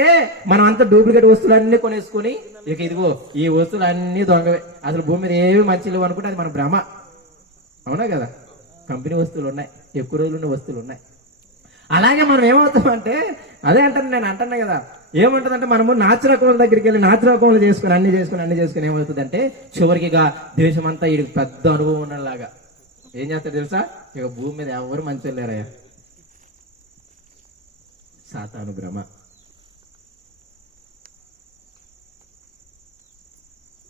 మనం అంతా డూప్లికేట్ వస్తువులన్నీ కొనేసుకుని ఇక ఇదిగో ఈ వస్తువులు అన్ని దొంగవే, అసలు భూమి మీద ఏమి మంచి లేవు అనుకుంటే అది మన భ్రమ, అవునా కదా? కంపెనీ వస్తువులు ఉన్నాయి, ఎక్కువ రోజులు ఉన్న వస్తువులు ఉన్నాయి. అలాగే మనం ఏమవుతామంటే, అదే అంటాను, నేను అంటున్నా కదా, ఏమంటుందంటే మనము నాచు రకముల దగ్గరికి వెళ్ళి నాచు రకములు చేసుకుని అన్ని చేసుకుని ఏమవుతుందంటే, చివరికి ఇక దేశం అంతా ఇది పెద్ద అనుభవం ఉన్నలాగా ఏం చేస్తారు తెలుసా? ఇక భూమి మీద ఎవరు మంచి లేరయ్యా, సాతాను భ్రమ.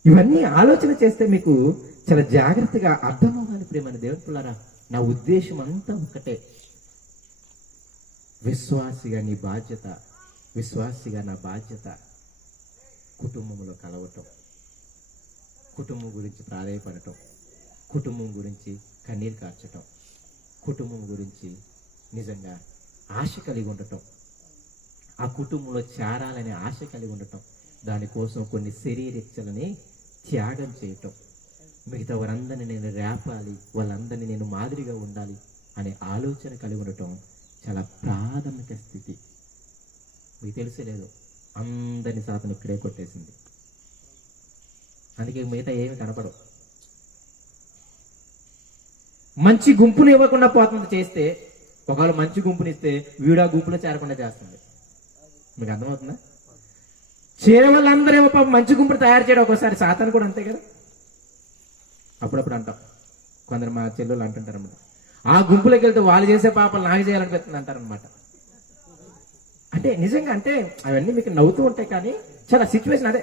ఇవన్నీ ఆలోచన చేస్తే మీకు చాలా జాగ్రత్తగా అర్థమవ్వాలి. ప్రేమని దేవుని పిల్లరా, నా ఉద్దేశం అంతా ఒకటే, విశ్వాసిగా నా బాధ్యత కుటుంబంలో కలవటం, కుటుంబం గురించి ప్రాధాయపడటం, కుటుంబం గురించి కన్నీరు కార్చటం, కుటుంబం గురించి నిజంగా ఆశ కలిగి ఉండటం, ఆ కుటుంబంలో చేరాలనే ఆశ కలిగి ఉండటం, దానికోసం కొన్ని శరీరచ్చలని త్యాగం చేయటం, మిగతా వారందరినీ నేను రేపాలి, వాళ్ళందరినీ నేను మాదిరిగా ఉండాలి అనే ఆలోచన కలిగి ఉండటం చాలా ప్రాథమిక స్థితి. మీకు తెలిసేలేదు, అందరినీ సాతను ఇక్కడే కొట్టేసింది. అందుకే మిగతా ఏమి కనపడవు. మంచి గుంపుని ఇవ్వకుండా పోతుంది చేస్తే, ఒకవేళ మంచి గుంపుని ఇస్తే వీడు ఆ గుంపులో చేరకుండా చేస్తుంది. మీకు అర్థమవుతుందా? చేరే వాళ్ళందరేమో పాపం మంచి గుంపును తయారు చేయడం ఒక్కోసారి సాతాను కూడా అంతే కదా. అప్పుడప్పుడు అంటాం, కొందరు మా చెల్లెళ్ళు అంటుంటారు అన్నమాట, ఆ గుంపులోకి వెళ్తే వాళ్ళు చేసే పాపాలు నాకు చేయాలనిపిస్తుంది అంటారనమాట. అంటే నిజంగా అంటే అవన్నీ మీకు నవ్వుతూ ఉంటాయి, కానీ చాలా సిచ్యువేషన్ అదే.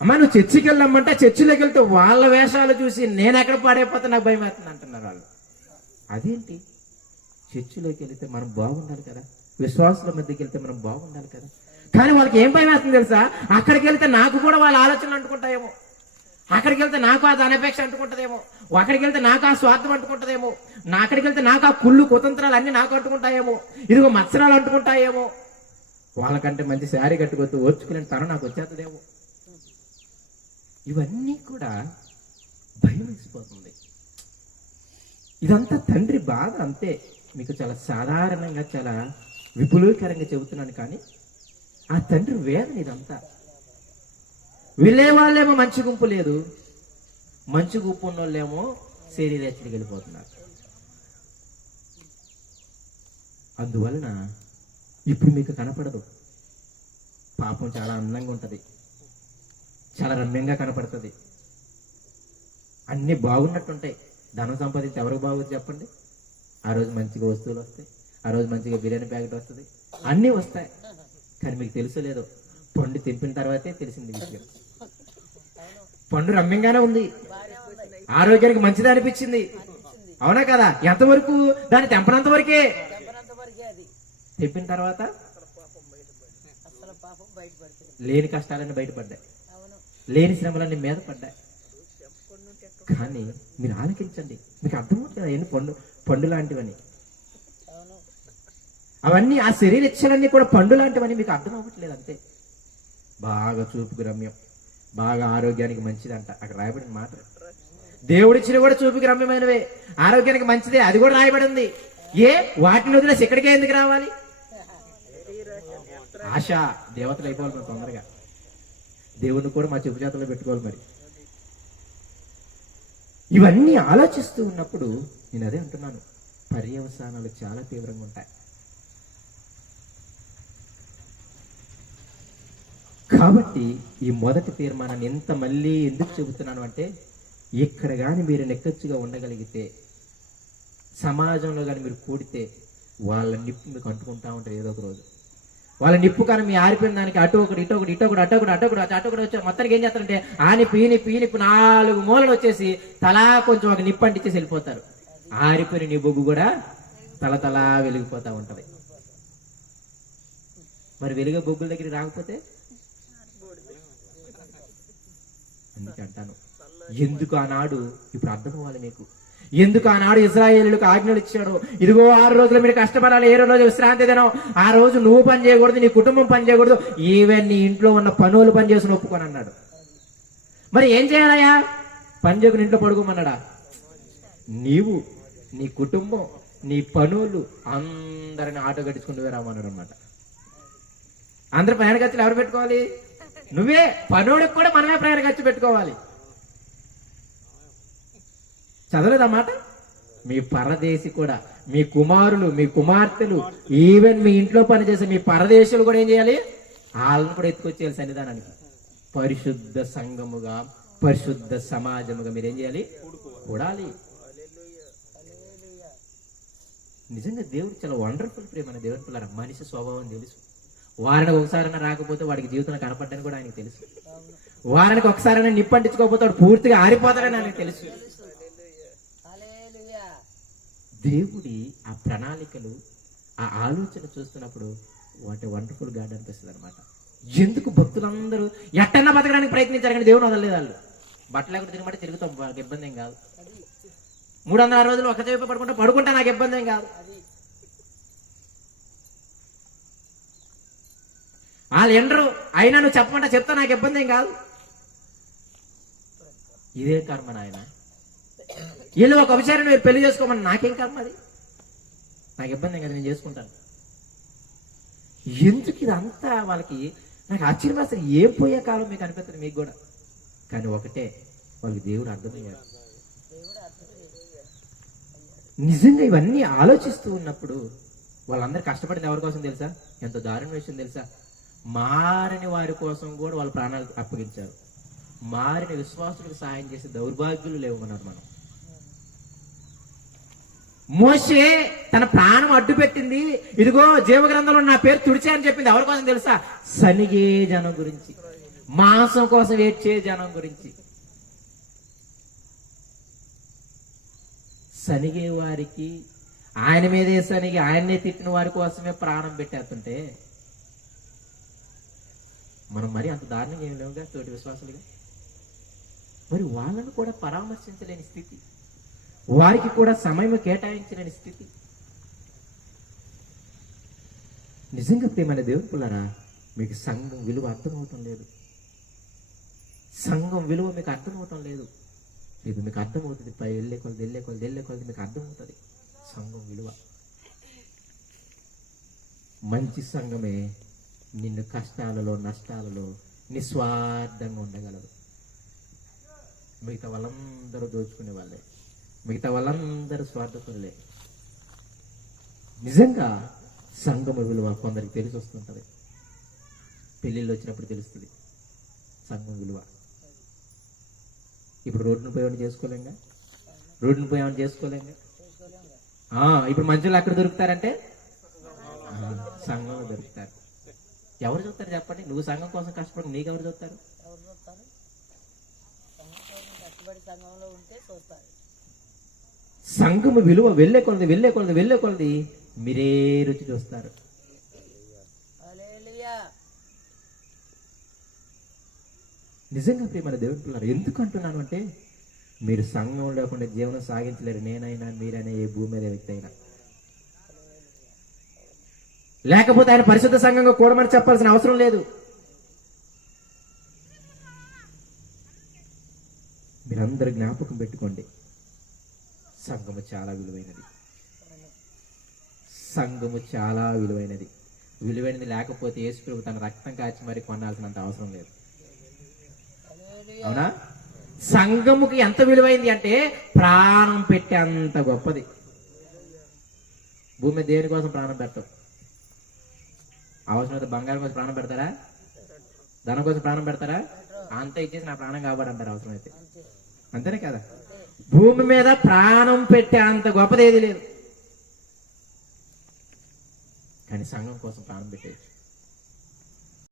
అమ్మా నువ్వు చర్చికి వెళ్ళామంటే చర్చిలోకి వెళ్తే వాళ్ళ వేషాలు చూసి నేను ఎక్కడ పాడైపోతే నాకు భయం వేస్తుంది అంటున్నారు వాళ్ళు. అదేంటి? చర్చిలోకి వెళ్తే మనం బాగుండాలి కదా, విశ్వాసుల మధ్యకి వెళ్తే మనం బాగుండాలి కదా. కానీ వాళ్ళకి ఏం భయం వేస్తుంది తెలుసా? అక్కడికి వెళ్తే నాకు కూడా వాళ్ళ ఆలోచనలు అంటుకుంటాయేమో, అక్కడికి వెళ్తే నాకు ఆ ధనపేక్ష అంటుకుంటుందేమో, అక్కడికి వెళ్తే నాకు ఆ స్వార్థం అంటుకుంటుందేమో, అక్కడికి వెళ్తే నాకు ఆ కుళ్ళు కుతంత్రాలు అన్ని నాకు అంటుకుంటాయేమో, ఇదిగో మత్సరాలు అంటుకుంటాయేమో, వాళ్ళకంటే మంచి శారీ కట్టుకొస్తూ ఓర్చుకునే తరం నాకు వచ్చేస్తుందేమో. ఇవన్నీ కూడా భయం వేసిపోతుంది. ఇదంతా తండ్రి బాధ అంతే. మీకు చాలా సాధారణంగా చాలా విపులీకరంగా చెబుతున్నాను, కానీ ఆ తండ్రి వేదన ఇదంతా. వెళ్ళే వాళ్ళేమో మంచి గుంపు లేదు, మంచి గుంపు ఉన్న వాళ్ళేమో శరీరేచ్చడికి వెళ్ళిపోతున్నారు. అందువలన ఇప్పుడు మీకు కనపడదు. పాపం చాలా అందంగా ఉంటుంది, చాలా రమ్యంగా కనపడుతుంది, అన్ని బాగున్నట్టుంటాయి. ధనం సంపాదించి ఎవరికి బాగుంది చెప్పండి? ఆ రోజు మంచిగా వస్తువులు వస్తాయి, ఆ రోజు మంచిగా బిర్యానీ ప్యాకెట్ వస్తుంది, అన్నీ వస్తాయి. కానీ మీకు తెలుసు లేదో, పండు తెంపిన తర్వాతే తెలిసింది విషయం. పండు రమ్యంగానే ఉంది, ఆరోగ్యానికి మంచిది అనిపించింది, అవునా కదా? ఎంతవరకు? దాన్ని తెంపనంత వరకే. తెంపిన తర్వాత లేని కష్టాలన్నీ బయటపడ్డాయి, లేని శ్రమలన్నీ మీద పడ్డాయి. కానీ మీరు ఆలకించండి, మీకు అర్థమవుతుంది కదా ఎన్ని పండు లాంటివని. అవన్నీ ఆ శరీర ఇచ్చలన్నీ కూడా పండు లాంటివని మీకు అర్థం అవ్వట్లేదు అంతే. బాగా చూపుకు రమ్యం, బాగా ఆరోగ్యానికి మంచిదంట, అక్కడ రాయబడిన మాట. దేవుడిచ్చిన కూడా చూపుకి రమ్యమైనవే, ఆరోగ్యానికి మంచిదే, అది కూడా రాయబడి ఉంది. వాటిని వదిలేసి ఇక్కడికే ఎందుకు రావాలి? ఆశ దేవతలు అయిపోవాలి మనం తొందరగా, దేవుణ్ణి కూడా మా చెప్పు చేతలో పెట్టుకోవాలి. మరి ఇవన్నీ ఆలోచిస్తూ ఉన్నప్పుడు నేను అదే అంటున్నాను, పర్యవసానాలు చాలా తీవ్రంగా ఉంటాయి. కాబట్టి ఈ మొదటి తీర్మానాన్ని ఎంత మళ్ళీ ఎందుకు చెబుతున్నాను అంటే, ఇక్కడ కానీ మీరు నెక్కచ్చుగా ఉండగలిగితే, సమాజంలో కానీ మీరు కూడితే వాళ్ళ నిప్పు మీకు అంటుకుంటా ఉంటారు ఏదో ఒక రోజు. వాళ్ళ నిప్పు కానీ మీ ఆరిపోయిన దానికి అటు ఒకటి ఇటు ఒకటి ఇటు ఒకటి అటు ఒకటి అటు ఒకటి అటు ఒకటి వచ్చి మొత్తానికి ఏం చేస్తారంటే ఆ నిప్పు ఈ నిప్పు ఈ నిప్పు 4 మూలలు వచ్చేసి తలా కొంచెం ఒక నిప్పు అంటించేసి వెళ్ళిపోతారు. ఆరిపోయిన నీ బొగ్గు కూడా తలతలా వెలిగిపోతా ఉంటది. మరి వెలుగే బొగ్గుల దగ్గరికి రాకపోతే అందుకే అంటాను, ఎందుకు ఆనాడు ఇప్పుడు అర్థం అవ్వాలి మీకు, ఎందుకు ఆనాడు ఇశ్రాయేలులకు ఆజ్ఞలు ఇచ్చాడు. ఇదిగో 6 రోజులు మీరు కష్టపడాలి, 7వ రోజు విశ్రాంతి దినం. ఆ రోజు నువ్వు పని చేయకూడదు, నీ కుటుంబం పని చేయకూడదు, ఈవెన్ నీ ఇంట్లో ఉన్న పనులు పని చేసి ఒప్పుకొని అన్నాడు. మరి ఏం చేయాలయ్యా? పని చేయకుండా ఇంట్లో పడుకోమన్నాడా? నీవు, నీ కుటుంబం, నీ పనులు అందరిని ఆటో కట్టించుకుంటూ రామన్నాడు అన్నమాట. అందరు ప్రయాణ ఖర్చులు ఎవరు పెట్టుకోవాలి? నువ్వే. పనోడికి కూడా మనమే ప్రయాణ ఖర్చు పెట్టుకోవాలి. చదవలేదన్నమాట. మీ పరదేశి కూడా, మీ కుమారులు, మీ కుమార్తెలు, ఈవెన్ మీ ఇంట్లో పనిచేసే మీ పరదేశులు కూడా ఏం చేయాలి? వాళ్ళని కూడా ఎత్తుకొచ్చేయాలి సన్నిధానానికి. పరిశుద్ధ సంఘముగా, పరిశుద్ధ సమాజముగా మీరేం చేయాలి? కూడాలి. నిజంగా దేవుడు చాలా వండర్ఫుల్ ప్రేమ. మన దేవుని పిల్లల మనిషి స్వభావం తెలుసు. వారానికి ఒకసారైనా రాకపోతే వాడికి జీవితంలో కనపడ్డని కూడా ఆయనకు తెలుసు. వారానికి ఒకసారైనా నిప్పంటించుకోకపోతే వాడు పూర్తిగా ఆరిపోతాడని ఆయనకు తెలుసు. దేవుడి ఆ ప్రణాళికలు, ఆ ఆలోచన చూస్తున్నప్పుడు వాటి వండర్ఫుల్ గాడ్ అనిపిస్తుంది అనమాట. ఎందుకు భక్తులందరూ ఎట్టన్నా బతకడానికి ప్రయత్నించారు కానీ దేవుని వదలలేదు. వాళ్ళు బట్టలు ఎక్కడ తినబట్టి తిరుగుతాం, వాళ్ళకి ఇబ్బంది ఏం కాదు. 306 రోజులు ఒక చేప పడుకుంటా నాకు ఇబ్బంది ఏం కాదు. వాళ్ళు ఎండరు అయినా నువ్వు చెప్పమంటా చెప్తా, నాకు ఇబ్బంది ఏం కాదు. ఇదే కర్మ నాయన. వీళ్ళు ఒక విషయాన్ని మీరు పెళ్లి చేసుకోమని నాకేం కర్మ? అది నాకు ఇబ్బంది ఏం కదా, నేను చేసుకుంటాను. ఎందుకు ఇదంతా వాళ్ళకి? నాకు ఆశ్చర్యం, అసలు ఏం పోయే కాలం మీకు అనిపిస్తుంది మీకు కూడా. కానీ ఒకటే, వాళ్ళకి దేవుడు అర్థమయ్యాడు. నిజంగా ఇవన్నీ ఆలోచిస్తూ ఉన్నప్పుడు వాళ్ళందరూ కష్టపడింది ఎవరి కోసం తెలుసా? ఎంత దారుణ విషయం తెలుసా? మారని వారి కోసం కూడా వాళ్ళ ప్రాణాలు అప్పగించారు. మారిన విశ్వాసులకు సహాయం చేసే దౌర్భాగ్యులు లేవమన్నారు. మనం మోషే తన ప్రాణం అడ్డు పెట్టింది, ఇదిగో జీవగ్రంథంలో నా పేరు తుడిచే అని చెప్పింది ఎవరి కోసం తెలుసా? సనిగే జనం గురించి, మాంసం కోసం ఏడ్చే జనం గురించి. సనిగే వారికి, ఆయన మీదే సనిగి ఆయన్నే తిట్టిన వారి కోసమే ప్రాణం పెట్టేస్తుంటే మనం మరి అంత దారుణంగా ఏం లేవుగా తోటి విశ్వాసులుగా. మరి వాళ్ళను కూడా పరామర్శించలేని స్థితి, వారికి కూడా సమయం కేటాయించలేని స్థితి. నిజంగా ప్రియమైన దేవుని పిల్లరా, మీకు సంఘం విలువ అర్థమవటం లేదు. సంఘం విలువ మీకు అర్థమవటం లేదు. మీకు అర్థమవుతుంది, వెళ్ళే కొలది మీకు అర్థమవుతుంది సంఘం విలువ. మంచి సంఘమే నిన్ను కష్టాలలో నష్టాలలో నిస్వార్థంగా ఉండగలదు. మిగతా వాళ్ళందరూ దోచుకునే వాళ్ళే, మిగతా వాళ్ళందరూ స్వార్థపరులే. నిజంగా సంఘము విలువ కొందరికి తెలిసి వస్తుంటది. పెళ్ళిళ్ళు వచ్చినప్పుడు తెలుస్తుంది సంఘం విలువ. ఇప్పుడు రోడ్డును పోయి ఏమైనా చేసుకోలేంగా, రోడ్డును పోయి ఏమైనా చేసుకోలేంగా. ఇప్పుడు మనుషులు అక్కడ దొరుకుతారంటే సంఘంలో దొరుకుతారు. ఎవరు చూస్తారు చెప్పండి? నువ్వు సంఘం కోసం కష్టపడి నీకెవరు చూస్తారు? సంఘము విలువ వెళ్ళే కొలది మీరే రుచి చూస్తారు. నిజంగా ప్రియమైన దేవుని పిల్లలు, ఎందుకు అంటున్నాను అంటే, మీరు సంఘం లేకుండా జీవనం సాగించలేరు. నేనైనా మీరైనా ఏ భూమి మీద వ్యక్తి అయినా. లేకపోతే ఆయన పరిశుద్ధ సంఘంగా కూడమని చెప్పాల్సిన అవసరం లేదు. మీరందరూ జ్ఞాపకం పెట్టుకోండి, సంఘము చాలా విలువైనది. సంఘము చాలా విలువైనది. విలువైనది లేకపోతే యేసుప్రభు తన రక్తం కాచి మరి కొనాల్సినంత అవసరం లేదు. అవునా? సంఘముకి ఎంత విలువైంది అంటే ప్రాణం పెట్టే అంత గొప్పది. భూమి దేనికోసం ప్రాణం పెట్టం? అవసరమైతే బంగారం కోసం ప్రాణం పెడతారా? ధనం కోసం ప్రాణం పెడతారా? అంత ఇచ్చేసి నా ప్రాణం కాబట్టి అంటారు అవసరమైతే. అంతేనే కదా? భూమి మీద ప్రాణం పెట్టే అంత గొప్పది ఏది లేదు. కానీ సంఘం కోసం ప్రాణం పెట్టేది.